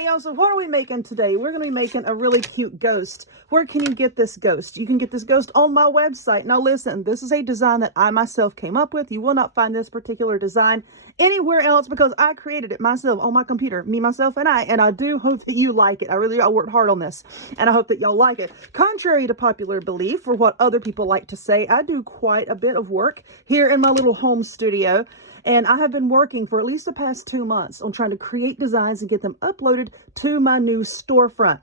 right, y'all, so what are we making today? We're going to be making a really cute ghost. Where can you get this ghost? You can get this ghost on my website. Now listen, this is a design that I myself came up with. You will not find this particular design anywhere else because I created it myself on my computer, me, myself, and I do hope that you like it. I worked hard on this, and I hope that y'all like it. Contrary to popular belief, or what other people like to say, I do quite a bit of work here in my little home studio. And I have been working for at least the past 2 months on trying to create designs and get them uploaded to my new storefront.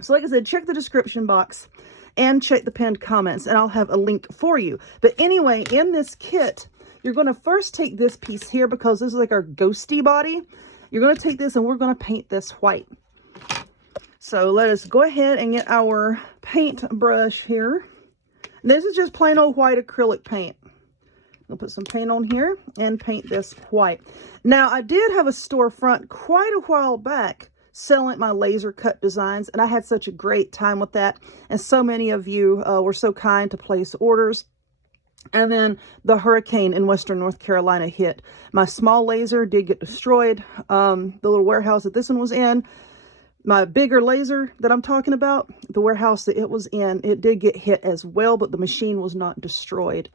So like I said, check the description box and check the pinned comments and I'll have a link for you. But anyway, in this kit, you're going to first take this piece here because this is like our ghosty body. You're going to take this and we're going to paint this white. So let us go ahead and get our paint brush here. This is just plain old white acrylic paint. I'll put some paint on here and paint this white. Now, I did have a storefront quite a while back selling my laser cut designs, and I had such a great time with that. And so many of you were so kind to place orders. And then the hurricane in Western North Carolina hit. My small laser did get destroyed. The little warehouse that this one was in, my bigger laser that I'm talking about, the warehouse that it was in, it did get hit as well, but the machine was not destroyed.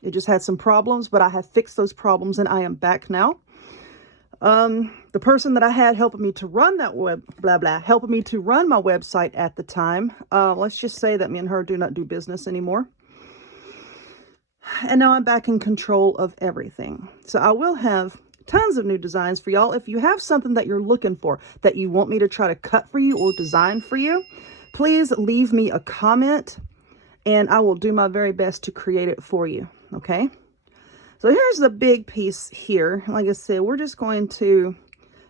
It just had some problems, but I have fixed those problems and I am back now. The person that I had helping me to run that helping me to run my website at the time, let's just say that me and her do not do business anymore. And now I'm back in control of everything. So I will have tons of new designs for y'all. If you have something that you're looking for that you want me to try to cut for you or design for you, please leave me a comment and I will do my very best to create it for you. Okay, so here's the big piece here. Like I said, we're just going to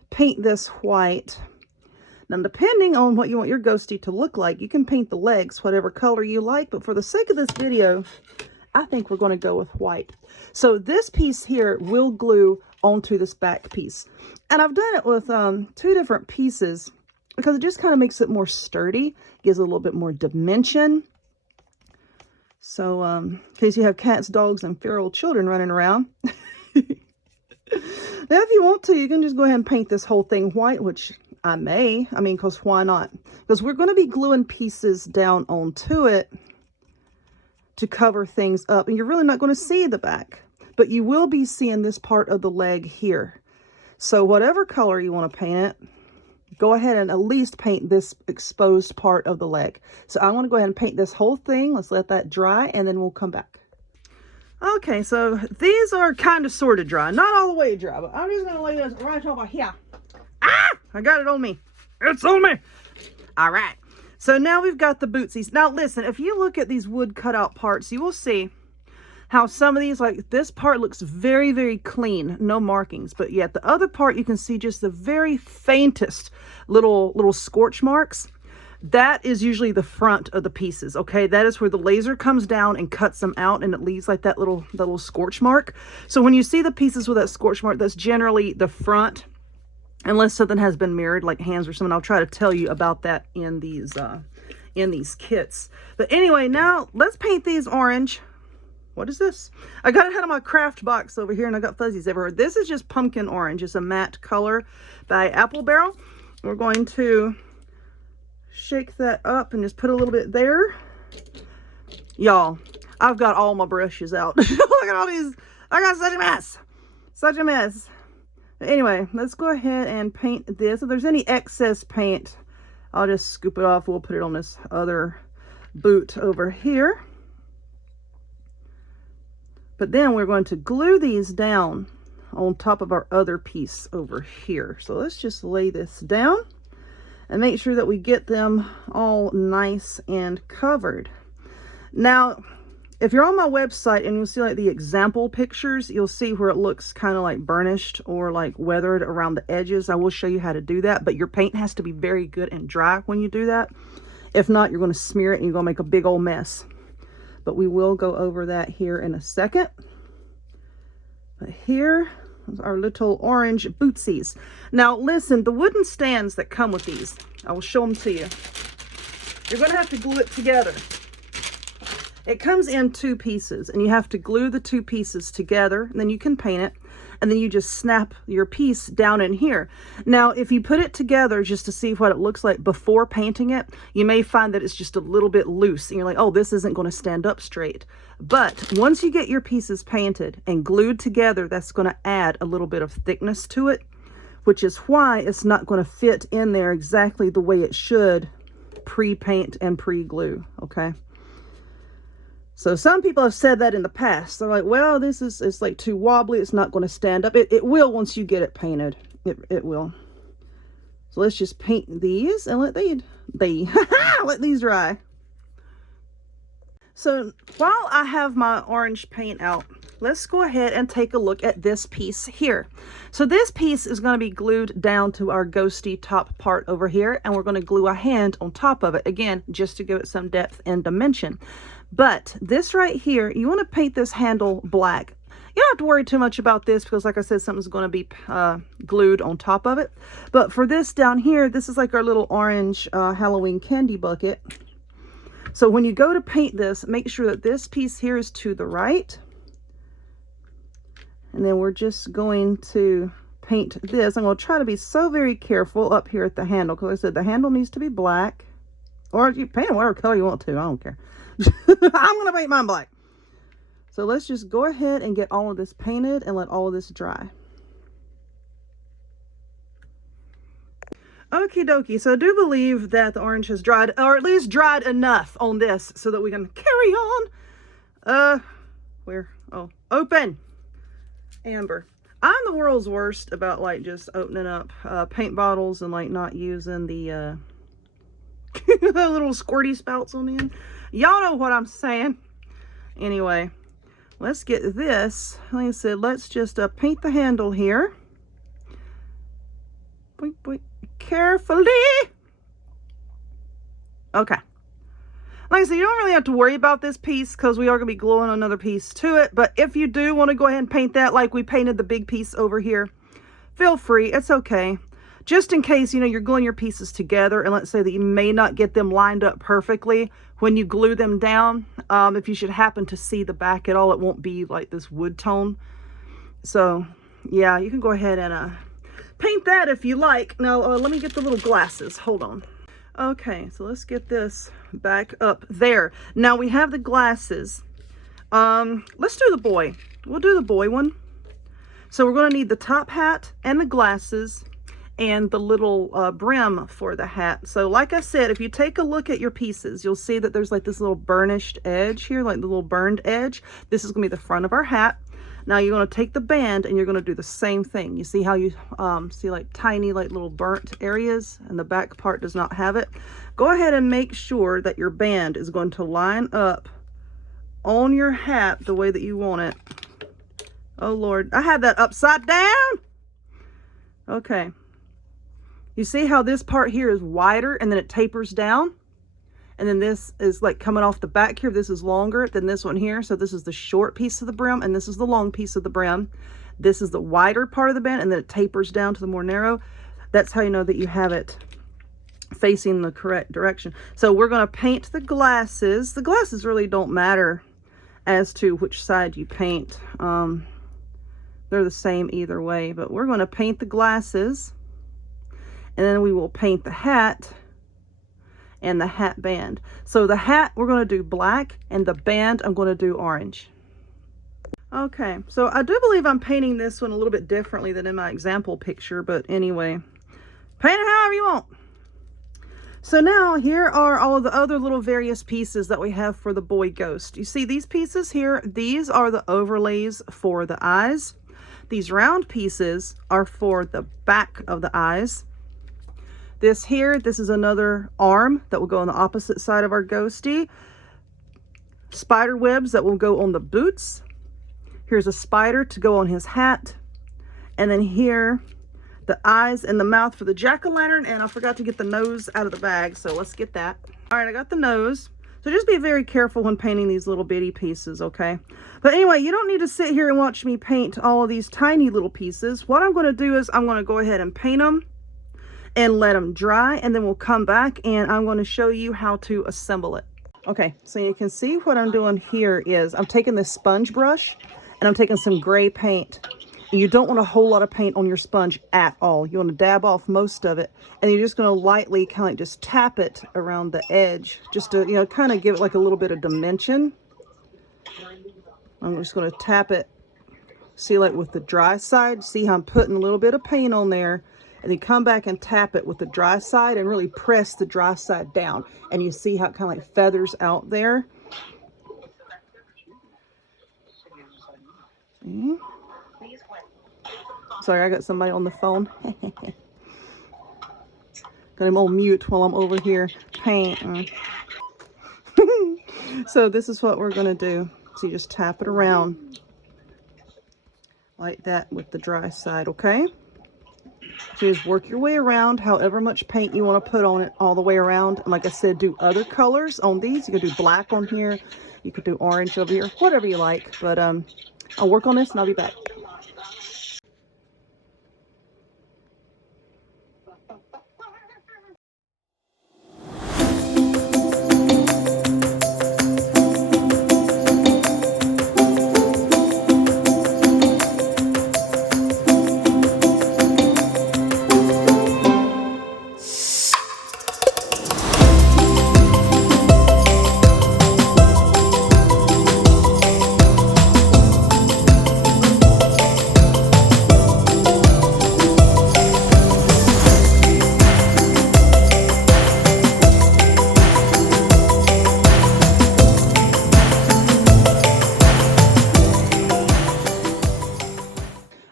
paint this white. Now, depending on what you want your ghosty to look like, you can paint the legs whatever color you like, but for the sake of this video, I think we're going to go with white. So this piece here will glue onto this back piece. And I've done it with 2 different pieces because it just kind of makes it more sturdy, gives it a little bit more dimension. So, in case you have cats, dogs, and feral children running around. Now, if you want to, you can just go ahead and paint this whole thing white, which I mean, because why not? Because we're going to be gluing pieces down onto it to cover things up. And you're really not going to see the back, but you will be seeing this part of the leg here. So whatever color you want to paint it, go ahead and at least paint this exposed part of the leg. So I want to go ahead and paint this whole thing. Let's let that dry and then we'll come back. Okay, so these are kind of sort of dry. Not all the way dry, but I'm just going to lay this right over here. Ah! I got it on me. It's on me. All right. So now we've got the bootsies. Now listen, if you look at these wood cutout parts, you will see how some of these, like this part looks very, very clean, no markings. But yet the other part, you can see just the very faintest little scorch marks. That is usually the front of the pieces, okay? That is where the laser comes down and cuts them out and it leaves like that little scorch mark. So when you see the pieces with that scorch mark, that's generally the front, unless something has been mirrored, like hands or something. I'll try to tell you about that in these kits. But anyway, now let's paint these orange. What is this? I got it out of my craft box over here and I got fuzzies everywhere. This is just pumpkin orange. It's a matte color by Apple Barrel. We're going to shake that up and just put a little bit there. Y'all, I've got all my brushes out. Look at all these. I got such a mess. Such a mess. But anyway, let's go ahead and paint this. If there's any excess paint, I'll just scoop it off. We'll put it on this other boot over here. But then we're going to glue these down on top of our other piece over here. So let's just lay this down and make sure that we get them all nice and covered. Now, if you're on my website and you'll see like the example pictures, you'll see where it looks kind of like burnished or like weathered around the edges. I will show you how to do that, but your paint has to be very good and dry when you do that. If not, you're going to smear it and you're going to make a big old mess. But we will go over that here in a second. But here is our little orange bootsies. Now listen, the wooden stands that come with these, I will show them to you. You're going to have to glue it together. It comes in 2 pieces and you have to glue the 2 pieces together and then you can paint it. and then you just snap your piece down in here. Now, if you put it together just to see what it looks like before painting it, you may find that it's just a little bit loose, and you're like, oh, this isn't going to stand up straight. But once you get your pieces painted and glued together, that's going to add a little bit of thickness to it, which is why it's not going to fit in there exactly the way it should pre-paint and pre-glue, okay? So some people have said that in the past. They're like, well, it's like too wobbly, it's not going to stand up. It will once you get it painted. It will. So let's just paint these and let let these dry. So while I have my orange paint out, let's go ahead and take a look at this piece here. So this piece is going to be glued down to our ghosty top part over here, and we're going to glue a hand on top of it, again, just to give it some depth and dimension. But this right here, you want to paint this handle black. You don't have to worry too much about this because, like I said, something's going to be glued on top of it. But for this down here, this is like our little orange Halloween candy bucket. So when you go to paint this, make sure that this piece here is to the right. And then we're just going to paint this. I'm going to try to be so very careful up here at the handle, because I said the handle needs to be black. Or you paint it whatever color you want to. I don't care. I'm going to paint mine black. So let's just go ahead and get all of this painted and let all of this dry. Okie dokie. So I do believe that the orange has dried, or at least dried enough on this so that we can carry on. Oh, open. Amber. I'm the world's worst about like just opening up paint bottles and like not using the little squirty spouts on the end. Y'all know what I'm saying. Anyway, let's get this. Like I said, let's just paint the handle here. Boink, boink. Carefully. Okay. Like I said, you don't really have to worry about this piece because we are going to be gluing another piece to it. But if you do want to go ahead and paint that like we painted the big piece over here, feel free. It's okay. Just in case, you know, you're gluing your pieces together and let's say that you may not get them lined up perfectly when you glue them down. If you should happen to see the back at all, it won't be like this wood tone. So, yeah, you can go ahead and paint that if you like. Now, let me get the little glasses. Hold on. Okay, so let's get this back up there. Now we have the glasses. Let's do the boy. We'll do the boy one. So we're going to need the top hat and the glasses and the little brim for the hat. So like I said, if you take a look at your pieces, you'll see that there's like this little burnished edge here, like the little burned edge. This is going to be the front of our hat. Now you're going to take the band and you're going to do the same thing. You see how you see like tiny like little burnt areas and the back part does not have it. Go ahead and make sure that your band is going to line up on your hat the way that you want it. Oh Lord, I had that upside down. Okay. You see how this part here is wider and then it tapers down? And then this is like coming off the back here. This is longer than this one here. So this is the short piece of the brim and this is the long piece of the brim. This is the wider part of the band and then it tapers down to the more narrow. That's how you know that you have it facing the correct direction. So we're going to paint the glasses. The glasses really don't matter as to which side you paint. They're the same either way, but we're going to paint the glasses and then we will paint the hat and the hat band. So the hat we're going to do black and the band I'm going to do orange. Okay, so I do believe I'm painting this one a little bit differently than in my example picture, but anyway, paint it however you want. So now here are all of the other little various pieces that we have for the boy ghost. You see these pieces here, these are the overlays for the eyes. These round pieces are for the back of the eyes. This here, this is another arm that will go on the opposite side of our ghosty. Spider webs that will go on the boots. Here's a spider to go on his hat. And then here, the eyes and the mouth for the jack-o'-lantern. And I forgot to get the nose out of the bag, so let's get that. All right, I got the nose. So just be very careful when painting these little bitty pieces, okay? But anyway, you don't need to sit here and watch me paint all of these tiny little pieces. What I'm going to do is I'm going to go ahead and paint them and let them dry, and then we'll come back and I'm going to show you how to assemble it. Okay, so you can see what I'm doing here is I'm taking this sponge brush and I'm taking some gray paint You don't want a whole lot of paint on your sponge at all. You want to dab off most of it, and you're just going to lightly kind of like just tap it around the edge, just to, you know, kind of give it like a little bit of dimension. I'm just going to tap it, see, like with the dry side, see how I'm putting a little bit of paint on there, and then come back and tap it with the dry side and really press the dry side down, and you see how it kind of like feathers out there. See? Sorry, I got somebody on the phone. Got him on mute while I'm over here painting. So this is what we're going to do. So you just tap it around like that with the dry side, okay? So you just work your way around however much paint you want to put on it all the way around. And like I said, do other colors on these. You could do black on here. You could do orange over here, whatever you like. But I'll work on this and I'll be back.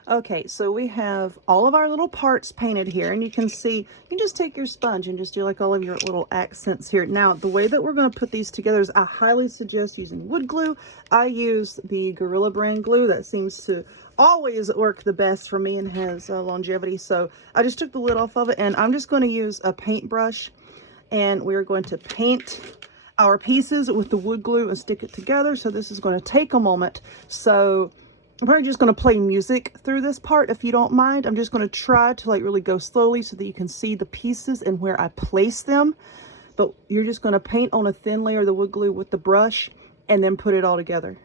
Okay, so we have all of our little parts painted here, and you can see, you can just take your sponge and just do like all of your little accents here. Now, the way that we're going to put these together is I highly suggest using wood glue. I use the Gorilla brand glue. That seems to always work the best for me and has longevity. So I just took the lid off of it, and I'm just going to use a paintbrush, and we're going to paint our pieces with the wood glue and stick it together. So this is going to take a moment. So I'm probably just going to play music through this part, if you don't mind. I'm just going to try to like really go slowly so that you can see the pieces and where I place them. But you're just going to paint on a thin layer of the wood glue with the brush and then put it all together.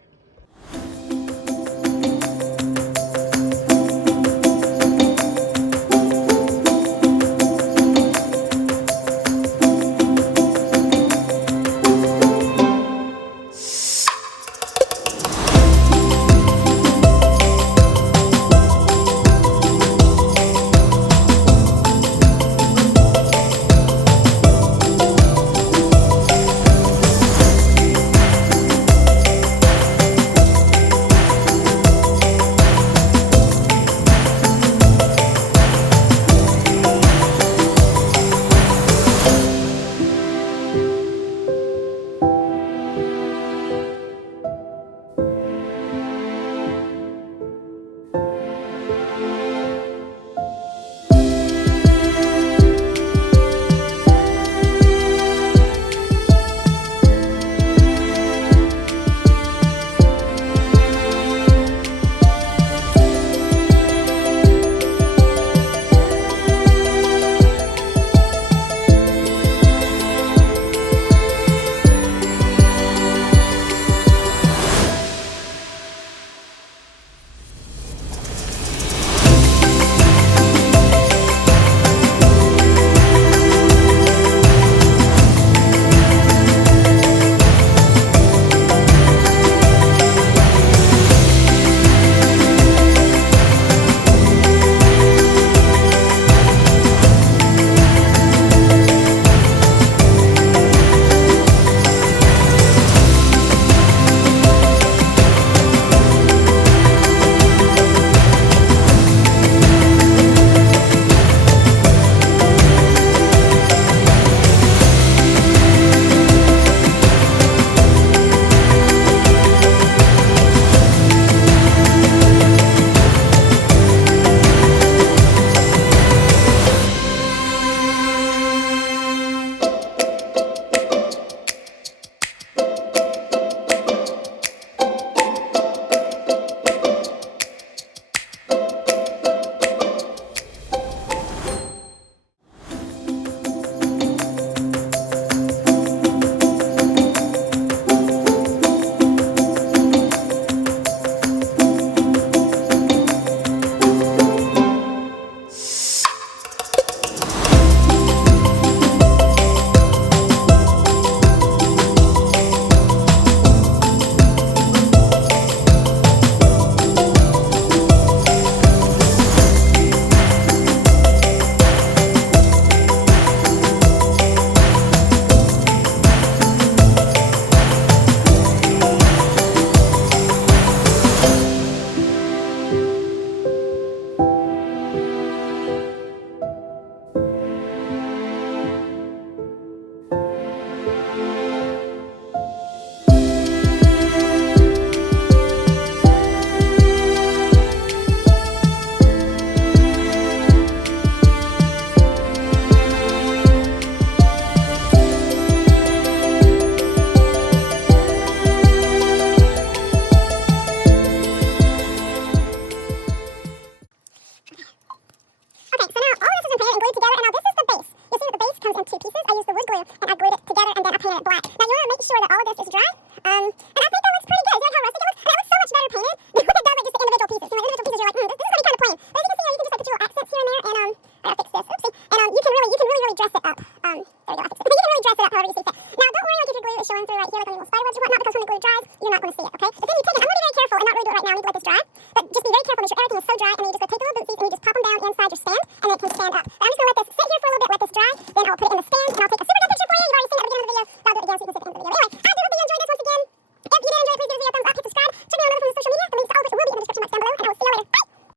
two pieces. I used the wood glue and I glued it together and then I painted it black. Now you want to make sure that all of this is dry. And I think that looks pretty good. You like how rustic it looks? And it looks so much better painted than what it does like just the individual pieces. You know, individual pieces you're like, this is going to be kind of plain. But as you can see, you can just like put your little accents here and there, and I gotta fix this. Oopsie. And you can really dress it up. There we go. I fixed it. You can really dress it up however you see fit. Now don't worry like if your glue is showing through right here like on your little spider webs or whatnot, because when the glue dries, you're not going to see it. Okay.